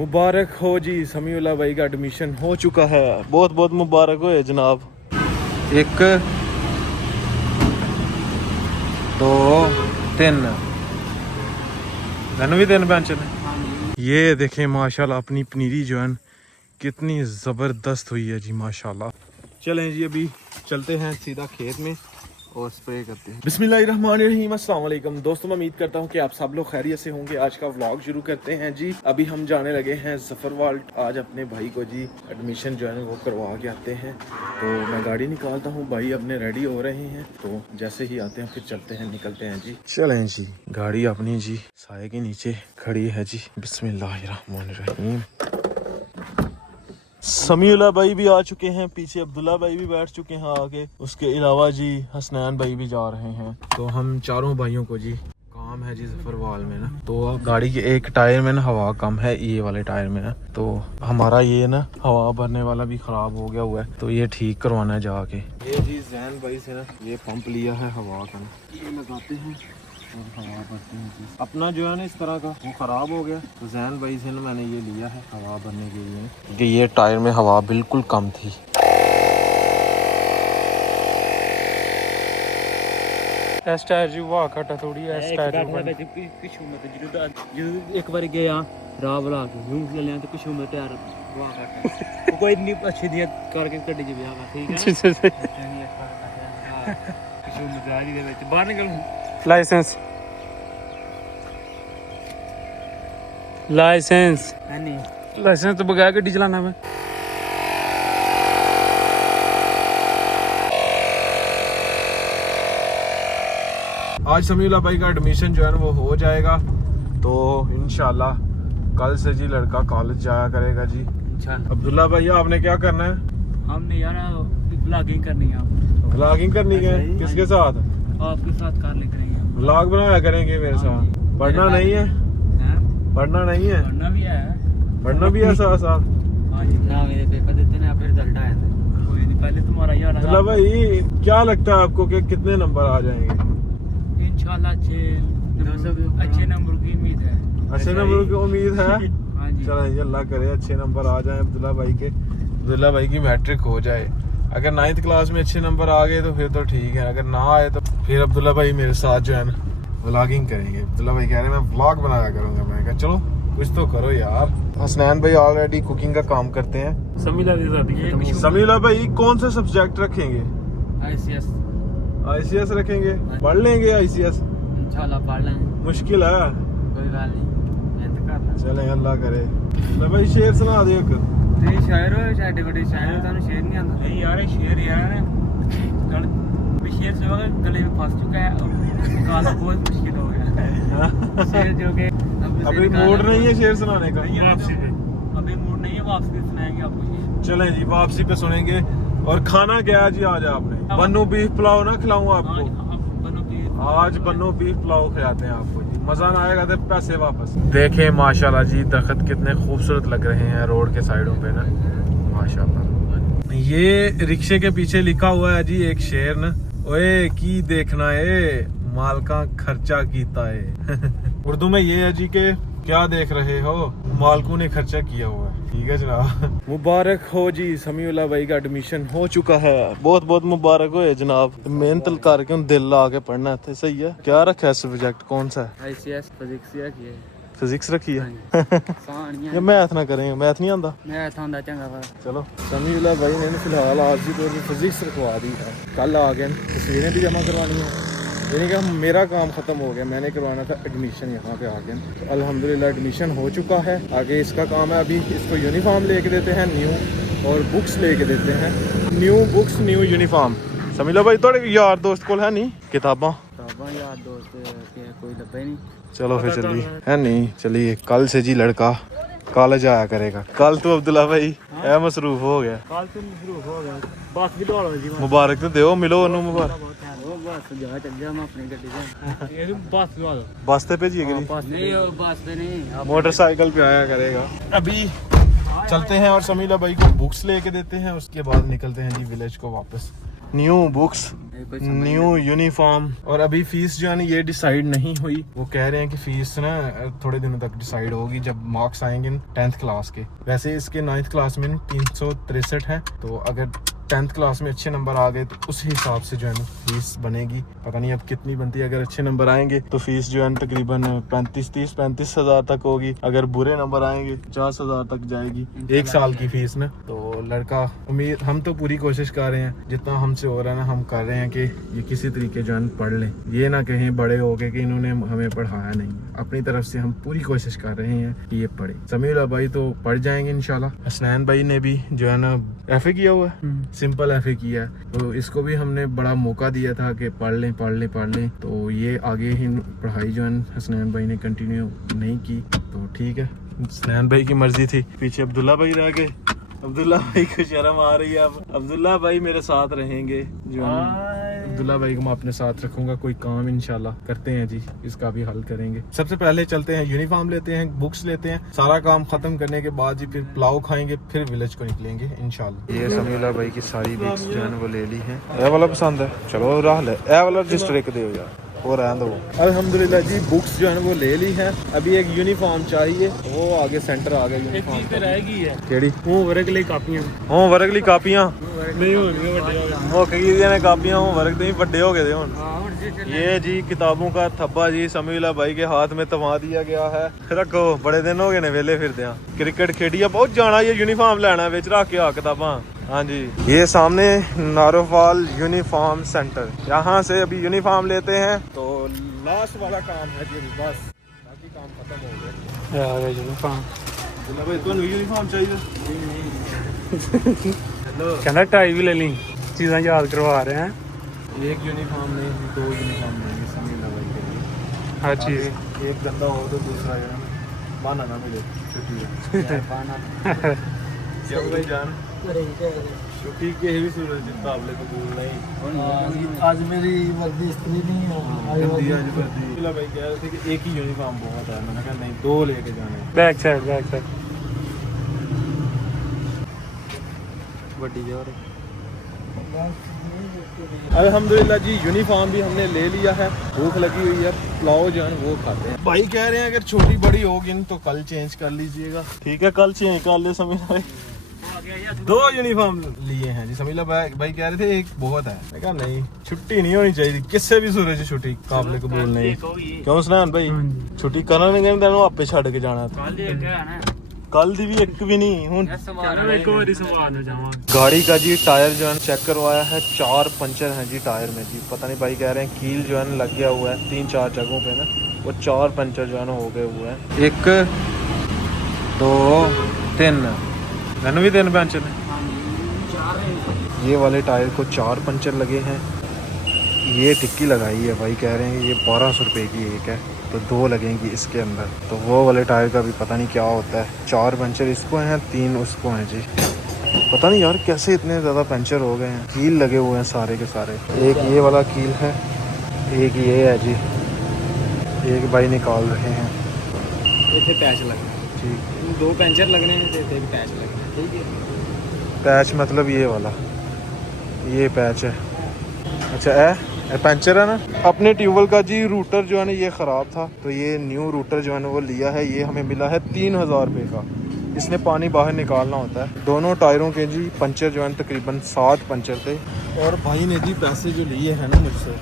मुबारक हो जी, समीउल्लाह भाई का एडमिशन हो चुका है। बहुत बहुत मुबारक हो जनाब। 1 2 3 मैंने भी 3 बेंच ने। ये देखें माशाल्लाह अपनी पनीरी जो है कितनी ज़बरदस्त हुई है जी माशाल्लाह। चलें जी अभी चलते हैं सीधा खेत में और स्प्रे करते हैं। बिस्मिल्लाहिर्रहमानिर्रहीम, अस्सलाम वालेकुम दोस्तों, मैं उम्मीद करता हूँ कि आप सब लोग खैरियत से होंगे। आज का व्लॉग शुरू करते हैं जी। अभी हम जाने लगे हैं ज़फरवाल्ड, आज अपने भाई को जी एडमिशन जो है वो करवा के आते हैं। तो मैं गाड़ी निकालता हूँ, भाई अपने रेडी हो रहे हैं, तो जैसे ही आते हैं फिर चलते हैं, निकलते हैं जी। चलें जी, गाड़ी अपनी जी साए के नीचे खड़ी है जी। बिस्मिल्लाहिर्रहमानिर्रहीम। समीउल्लाह भाई भी आ चुके हैं, पीछे अब्दुल्ला भाई भी बैठ चुके हैं आगे। उसके अलावा जी हसनैन भाई भी जा रहे हैं। तो हम चारों भाइयों को जी काम है जी ज़फरवाल में ना, तो गाड़ी के एक टायर में ना हवा कम है, ये वाले टायर में ना, तो हमारा ये ना हवा भरने वाला भी ख़राब हो गया हुआ है, तो ये ठीक करवाना है जाके। ये जी जैन भाई से ना ये पंप लिया है हवा का, ये लगाते हैं और हवा भरते हैं जी। अपना जो है ना इस तरह का वो ख़राब हो गया, तो जैन भाई से ना मैंने ये लिया है हवा भरने के लिए, क्योंकि ये टायर में हवा बिल्कुल कम थी। इस टायर जी वाह घट थोड़ी है। इस टायर पिछू में जो एक बार गया राह बला के यूं चले तो पिछू में टायर वाह घट कोई नहीं अच्छी दिया करके गड्डी च ब्याह ठीक है पिछू में गाड़ी दे विच बाहर निकल। लाइसेंस नहीं लाइसेंस तो बगैर गड्डी चलाना मैं। आज समीउल्लाह भाई का एडमिशन जो है ना वो हो जाएगा, तो इंशाल्लाह कल से जी लड़का कॉलेज जाया करेगा जी इंशाल्लाह। अब्दुल्ला भाई आपने क्या करना है? हमने यार व्लॉगिंग करनी है। व्लॉगिंग करनी है किसके साथ? आपके साथ कर ले करेंगे, व्लॉग बनाया करेंगे मेरे साथ। पढ़ना नहीं है? पढ़ना नहीं है? पढ़ना भी है, पढ़ना भी है साथ साथ। हाँ जी ना, मेरे पेपर देते ना फिर रिजल्ट आया था। कोई नहीं, पहले तुम्हारा यार अब्दुल्ला भाई क्या लगता है आपको कि कितने नंबर आ जाएंगे? इंशाल्लाह अच्छे नंबर की उम्मीद है। अच्छे नंबर की उम्मीद है? हाँ जी चलो अल्लाह करे अच्छे नंबर आ जाए अब्दुल्ला भाई के, अब्दुल्ला भाई की मैट्रिक हो जाए। अगर 9th क्लास में अच्छे नंबर आ गए तो फिर तो ठीक है, अगर ना आए तो फिर अब्दुल्ला भाई मेरे साथ जो है ना व्लॉगिंग करेंगे। अब्दुल्ला भाई कह रहे हैं मैं व्लॉग बनाया करूंगा। मैं कहा चलो कुछ तो करो यार। हसनैन भाई ऑलरेडी कुकिंग का काम करते हैं। समीउल्लाह भाई कौन से सब्जेक्ट रखेंगे? ICS रखेंगे? पढ़ लेंगे ICS इंशाल्लाह पढ़ लेंगे। मुश्किल है? कोई बात नहीं, मेहनत करना। चले अल्लाह करे। ले भाई शेर सुना दे एक। ते शायर हो साडे बड़े शायर हो, तानु शेर नहीं आंदा? नहीं यार शेर यार गल भी शेर से गले में फंस चुका है और निकालना बहुत मुश्किल हो गया। शेर जो के अभी मूड नहीं है शेर सुनाने का? अभी मूड नहीं है, वापसी सुनाएंगे आपको ये। चलें जी वापसी पे सुनेंगे। और खाना क्या है जी आज आपने? बन्नू बीफ पुलाव ना खिलाऊं आपको? आज बन्नू बीफ पुलाव खिलाते हैं आपको जी, मजा ना आएगा तो पैसे वापस। देखें माशाल्लाह जी दरख्त कितने खूबसूरत लग रहे हैं रोड के साइडों पे ना माशाल्लाह। ये रिक्शे के पीछे लिखा हुआ है जी एक शेर ना, ओए की देखना है मालका खर्चा कीता है। उर्दू में ये है जी के क्या देख रहे हो, मालकू ने खर्चा किया हुआ है। ठीक है जनाब, मुबारक हो जी, समीउल्लाह भाई का एडमिशन हो चुका है। बहुत बहुत मुबारक हो जनाब। मेहनत करके दिल ला के पढ़ना है, सही है। क्या रखा है सब्जेक्ट, कौन सा है? ICS फिजिक्स रखी है। फिजिक्स रखी है? ये मैथ ना करेंगे, मैथ नहीं आंदा? मैथ आंदा चंगा पर। चलो समीउल्लाह भाई ने फिलहाल आज की तौर पर फिजिक्स रखवा दी है, कल आ गए तस्वीरें भी जमा करवानी है। यानी कि मेरा काम ख़त्म हो गया, मैंने करवाना था एडमिशन यहाँ पे आ गया। तो अल्हम्दुलिल्लाह एडमिशन हो चुका है। आगे इसका काम है, अभी इसको यूनिफॉर्म लेके देते हैं न्यू, और बुक्स लेके देते हैं new, books new uniform. Samiullah भाई थोड़े यार दोस्त को है नहीं किताबां यार दोस्त कोई लब्बे नहीं। चलो फिर चलिए, है नहीं चलिए कल से जी लड़का कॉलेज आया करेगा। कल तो अब्दुल्ला भाई है मसरूफ हो गया। कल तो मसरूफ हो गया, बस भी दौड़ जी। मुबारक तो दो, मिलो उन्होंने मुबारक। बस जा चल जा मैं अपनी गड्डी से। ये बस दवा दो, बस पे भेजिए नहीं बस पे नहीं, मोटरसाइकिल पे आया करेगा। अभी चलते हैं और समीउल्लाह भाई को बुक्स लेके देते हैं, उसके बाद निकलते हैं जी विलेज को वापस। New books, new uniform. और अभी फीस जो है ना ये डिसाइड नहीं हुई। वो कह रहे हैं कि फीस ना थोड़े दिनों तक डिसाइड होगी जब मार्क्स आएंगे 10th क्लास के। वैसे इसके 9th क्लास में 363 है, तो अगर 10th क्लास में अच्छे नंबर आ गए तो उस हिसाब से जो है ना फीस बनेगी। पता नहीं अब कितनी बनती है। अगर अच्छे नंबर आएंगे तो फीस जो है ना तकरीबन 35 हज़ार तक होगी। अगर बुरे नंबर आएंगे 50 हज़ार तक जाएगी 1 साल की फीस ना। तो लड़का उम्मीद, हम तो पूरी कोशिश कर रहे हैं जितना हमसे हो रहा है ना, हम कर रहे हैं कि ये किसी तरीके जो है पढ़ लें। ये ना कहें बड़े हो गए कि इन्होंने हमें पढ़ाया नहीं। अपनी तरफ से हम पूरी कोशिश कर रहे हैं कि ये पढ़े। समीउल्लाह भाई तो पढ़ जाएंगे इंशाल्लाह। हसनैन भाई ने भी जो है ना FA किया हुआ है, सिंपल FA किया है, तो इसको भी हमने बड़ा मौका दिया था कि पढ़ लें। तो ये आगे ही पढ़ाई जो है हसनैन भाई ने कंटिन्यू नहीं की, तो ठीक है, हसनैन भाई की मर्जी थी। पीछे अब्दुल्ला भाई रह गए। अब्दुल्ला भाई को शर्म आ रही है। अब अब्दुल्ला भाई मेरे साथ रहेंगे जो अब्दुल्ला भाई को मैं अपने साथ रखूंगा। कोई काम इंशाल्लाह करते हैं जी, इसका भी हल करेंगे। सबसे पहले चलते हैं, यूनिफॉर्म लेते हैं, बुक्स लेते हैं। सारा काम खत्म करने के बाद जी फिर पुलाव खाएंगे, फिर विलेज को निकलेंगे इंशाल्लाह। ये समीउल्लाह भाई की सारी बुक्स जो है वो ले ली हैं। ए वाला पसंद है, चलो राह ले। ए वाला रजिस्टर एक दे यार, वो रहने दो। अल्हम्दुलिल्लाह जी बुक्स जो है वो ले ली है। अभी एक यूनिफॉर्म चाहिए, वो आगे सेंटर आ गया यूनिफॉर्म पे रहेगी है। केड़ी होमवर्क ਲਈ ਕਾਪੀਆਂ होमवर्क ਲਈ ਕਾਪੀਆਂ ਨਹੀਂ ਹੋਣਗੀਆਂ ਵੱਡੇ ਹੋ ਗਏ। वो कही ਦੀਆਂ ਨੇ ਕਾਪੀਆਂ होमवर्क ਤੇ ਵੱਡੇ ਹੋ ਗਏ ਦੇ ਹੁਣ। ये जी किताबों का थब्बा जी समीउल्लाह भाई के हाथ में थमा दिया गया है। रखो, बड़े दिन हो गए ने वेले फिरदे आ। क्रिकेट खेडी बहुत जाना, ये यूनिफॉर्म लेना विच रख के आ किताबां। हाँ जी, ये सामने नारोवाल यूनिफॉर्म सेंटर, यहाँ से अभी यूनिफॉर्म लेते हैं तो लास्ट वाला काम है जी, बस बाकी काम खत्म हो गया। ਆ ਗਿਆ यूनिफॉर्म। अब्दुल्ला भाई तो यूनिफॉर्म चाहिए। हेलो, ਕਹਿੰਦਾ ਟਾਈ ਵੀ ਲੈ ਲਈ, ਚੀਜ਼ਾਂ ਯਾਦ ਕਰਵਾ ਰਹੇ हैं। एक यूनिफॉर्म नहीं, 2 यूनिफॉर्म लेंगे समीउल्लाह भाई के लिए। हर चीज एक गंदा हो तो दूसरा जो है बहाना ना मिले छुट्टी है। क्यों भाई जान छुट्टी के भी सूरज मुकाबले कबूल नहीं। आज मेरी वर्दी इस्त्री नहीं है। समीउल्लाह भाई कह रहे थे कि एक ही यूनिफॉर्म बहुत है। मैंने कहा नहीं, 2 लेके जाने। बैक साइड ਵੱਡੀ ਯਾਰ। अल्हम्दुलिल्लाह जी यूनिफॉर्म भी हमने ले लिया है। भूख लगी हुई है, पुलाव जो है वो खाते हैं। भाई कह रहे हैं अगर छोटी बड़ी होगी तो कल चेंज कर लीजिएगा। ठीक है, कल चेंज कर ले। समीउल्लाह भाई 2 यूनिफॉर्म लिए हैं जी। समीउल्लाह भाई कह रहे थे एक बहुत है। मैं कहा नहीं, छुट्टी नहीं होनी चाहिए किससे भी सूरज छुट्टी काबिल कबूल नहीं। क्यों हसनैन भाई छुट्टी करना नहीं कहते आपे छड़ के जाना। कल दी भी एक भी नहीं हूं। एक बारी संभाल हो जावा। गाड़ी का जी टायर जो है चेक करवाया है, 4 पंचर हैं जी टायर में जी। पता नहीं भाई कह रहे हैं कील जो है लग गया हुआ है 3-4 जगहों पे ना, वो 4 पंचर जो है ना हो गए हुए हैं। 1 2 3 मैंने भी 3 पंचर हैं। ये वाले टायर को 4 पंचर लगे हैं। ये टिक्की लगाई है भाई, कह रहे हैं ये 1200 रुपये की एक है, तो 2 लगेंगी इसके अंदर। तो वो वाले टायर का भी पता नहीं क्या होता है। 4 पंचर इसको हैं, 3 उसको हैं जी। पता नहीं यार कैसे इतने ज़्यादा पंचर हो गए हैं। कील लगे हुए हैं सारे के सारे। एक ये वाला कील है, एक ये है जी। एक भाई निकाल रहे हैं। ਇੱਥੇ ਪੈਚ ਲੱਗਣਾ। ठीक, 2 ਪੈਂਚਰ ਲੱਗਣੇ ਨੇ ਤੇ ਇੱਥੇ ਵੀ ਪੈਚ ਲੱਗਣਾ। ਠੀਕ है, पैच मतलब ये वाला, ये पैच है। अच्छा ए पंचर है ना। अपने ट्यूबवेल का जी रूटर जो है ना ये ख़राब था, तो ये न्यू रूटर जो है ना वो लिया है। ये हमें मिला है 3000 रुपये का। इसने पानी बाहर निकालना होता है। दोनों टायरों के जी पंचर जो है तकरीबन 7 पंचर थे। और भाई ने जी पैसे जो लिए हैं ना मुझसे,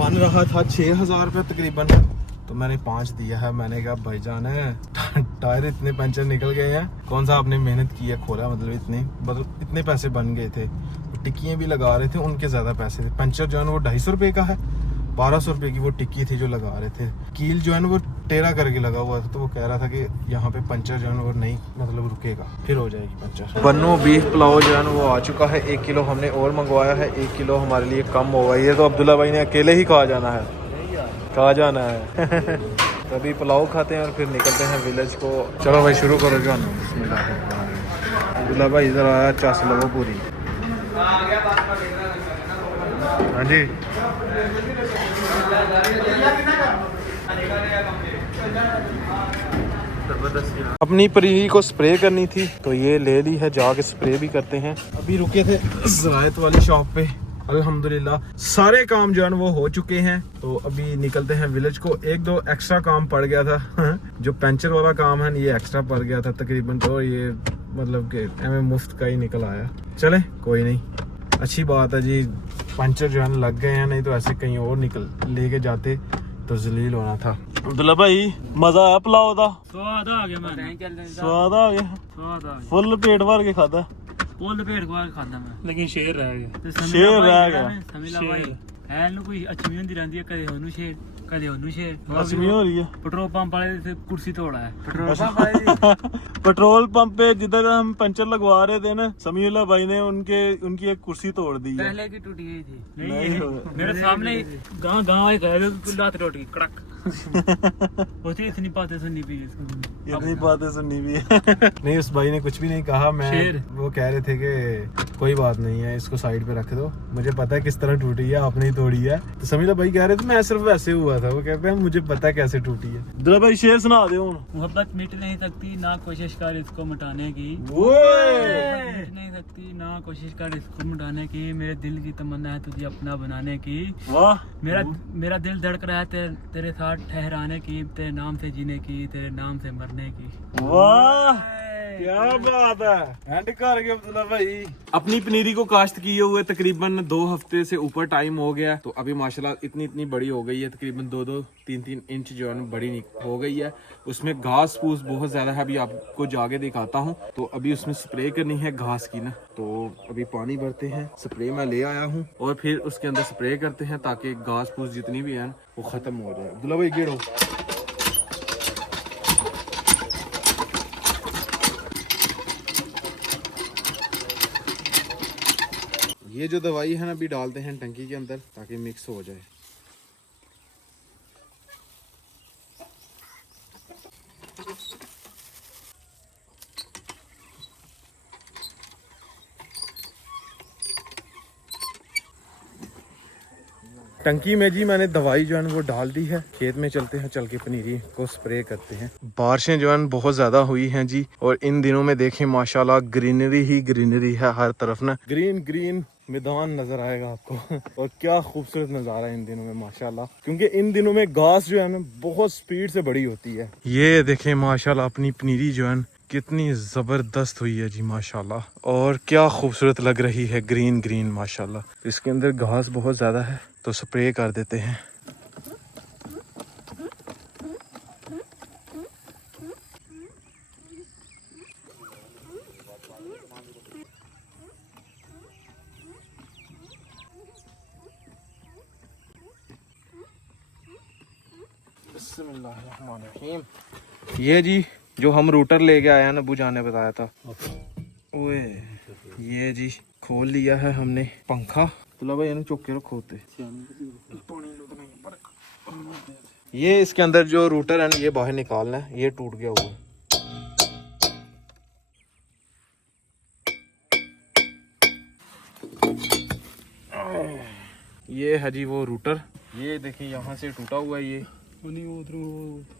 बन रहा था 6000 रुपये तकरीबन, तो मैंने 5 दिया है। मैंने कहा भाईजान है टायर इतने पंचर निकल गए हैं, कौन सा आपने मेहनत की है, खोला मतलब इतने पैसे बन गए थे। टिक्कियाँ भी लगा रहे थे, उनके ज़्यादा पैसे थे। पंचर जो है ना वो 250 रुपये का है, 1200 रुपये की वो टिक्की थी जो लगा रहे थे। कील जो है ना वो टेढ़ा करके लगा हुआ था, तो वो कह रहा था कि यहाँ पे पंचर जो है ना वो नहीं मतलब रुकेगा, फिर हो जाएगी पंचर। बन्नू बीफ पुलाव जो है ना वो आ चुका है। 1 किलो हमने और मंगवाया है, 1 किलो हमारे लिए कम होगा। ये तो अब्दुल्ला भाई ने अकेले ही खा जाना है, खा जाना है। तो अभी पुलाव खाते हैं और फिर निकलते हैं विलेज को। चलो भाई शुरू करो जो है। अब्दुल्ला भाई इधर आया, चस लो पूरी। हाँ जी, अपनी परी को स्प्रे करनी थी तो ये ले ली है, जाके स्प्रे भी करते हैं। अभी रुके थे ज़रायत वाली शॉप पे, अल्हम्दुलिल्लाह सारे काम जो है वो हो चुके हैं। तो अभी निकलते हैं विलेज को। एक दो एक्स्ट्रा काम पड़ गया था जो पंचर वाला काम है ये एक्स्ट्रा पड़ गया था तकरीबन, तो ये मतलब कि हमें मुफ्त का ही निकल आया। चले कोई नहीं, अच्छी बात है जी, पंचर जो है लग गए हैं, नहीं तो ऐसे कहीं और निकल लेके जाते तो जलील होना था। अब्दुल्ला भाई मजा आया पुलाव का? स्वाद आ गया मैं, स्वाद आ गया, स्वाद आ गया, फुल पेट भर के खाता, फुल पेट भर के खाता मैं। लेकिन शेर रह गया, शेर रह गया। ਸਮਝਲਾ ਭਾਈ ਐ ਨੂੰ ਕੋਈ ਅਚਮੀ ਹੁੰਦੀ ਰਹਿੰਦੀ ਹੈ, ਕਦੇ ਉਹਨੂੰ ਸ਼ੇਰ ਕਦੇ ਉਹਨੂੰ ਸ਼ੇਰ। अचमी हो रही है। पेट्रोल पंप वाले से कुर्सी तोड़ा है, पेट्रोल पंप वाले पेट्रोल पंप पे जिधर हम पंचर लगवा रहे थे ना, समीउल्लाह भाई ने उनकी एक कुर्सी तोड़ दी है। पहले की टूटी गई थी, नहीं मेरे सामने गाँव वाले गए लात टूट गई कड़क। होती इतनी बातें सुननी भी इतनी बातें सुननी भी है। नहीं उस भाई ने कुछ भी नहीं कहा, मैं वो कह रहे थे कि कोई बात नहीं है, इसको साइड पे रख दो, मुझे पता है किस तरह टूटी है, आपने ही तोड़ी है। तो समीउल्लाह भाई कह रहे थे मैं सिर्फ वैसे हुआ था, वो कहते हैं मुझे पता है कैसे टूटी है। अब्दुल्ला भाई शेर सुना दे। मोहब्बत मिट नहीं सकती ना कोशिश कर इसको मिटाने की, मिट नहीं सकती ना कोशिश कर इसको मिटाने की, मेरे दिल की तमन्ना है तुझे अपना बनाने की। वाह, मेरा दिल धड़क रहा है तेरे साथ ठहराने की, तेरे नाम से जीने की, तेरे नाम से मरने की। वाह क्या बात है, एंड कर गए अब्दुल्ला भाई। अपनी पनीरी को काश्त किए हुए तकरीबन 2 हफ्ते से ऊपर टाइम हो गया, तो अभी माशाल्लाह इतनी बड़ी हो गई है, तकरीबन 2-2, 3-3 इंच जो है बड़ी हो गई है। उसमें घास फूस बहुत ज्यादा है, अभी आपको जाके दिखाता हूँ। तो अभी उसमें स्प्रे करनी है घास की ना, तो अभी पानी भरते हैं, स्प्रे मैं ले आया हूँ और फिर उसके अंदर स्प्रे करते हैं ताकि घास फूस जितनी भी है वो खत्म हो जाए। अब्दुल्ला भाई गेड़ो। ये जो दवाई है ना अभी डालते हैं टंकी के अंदर ताकि मिक्स हो जाए। टंकी में जी मैंने दवाई जो है वो डाल दी है। खेत में चलते हैं, चल के पनीरी को स्प्रे करते हैं। बारिशें जो है बहुत ज्यादा हुई हैं जी, और इन दिनों में देखें माशाल्लाह ग्रीनरी ही ग्रीनरी है हर तरफ ना, ग्रीन ग्रीन मैदान नजर आएगा आपको और क्या खूबसूरत नजारा है इन दिनों में माशाल्लाह, क्योंकि इन दिनों में घास जो है ना बहुत स्पीड से बड़ी होती है। ये देखें माशाल्लाह अपनी पनीरी जो है कितनी जबरदस्त हुई है जी माशाल्लाह, और क्या खूबसूरत लग रही है ग्रीन ग्रीन माशाल्लाह। इसके अंदर घास बहुत ज्यादा है तो स्प्रे कर देते हैं। बिस्मिल्लाहिर्रहमानिर्रहीम। ये जी जो हम रूटर लेके आए हैं ना, अबू जान ने बताया था। ओए ये जी खोल लिया है हमने पंखा। तो भाई चुक के रखो होते। ये इसके अंदर जो रूटर है ना ये बाहर निकालना है, ये टूट गया हुआ है। ये है जी वो रूटर, ये देखिए यहाँ से टूटा हुआ है। ये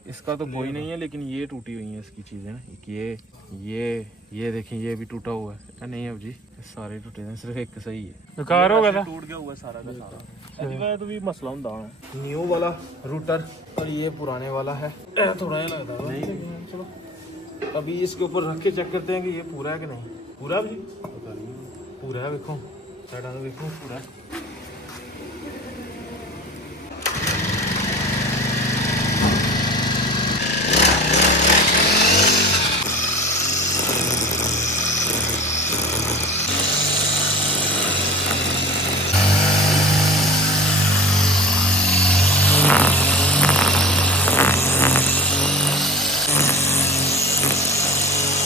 इसका तो कोई नहीं है, लेकिन ये टूटी हुई है इसकी चीजें ना। ये देखें ये भी टूटा हुआ है। नहीं अब जी सारे टूटे हैं, सिर्फ एक सही है, बेकार हो गया था, टूट गया हुआ है सारा का सारा। अजी तो भी मसला होता है। न्यू वाला रूटर और ये पुराने वाला है, थोड़ा ही लगता है। नहीं चलो अभी इसके ऊपर रख के चेक करते हैं कि ये पूरा है कि नहीं। पूरा भी पता नहीं, पूरा है, देखो साइड देखो पूरा।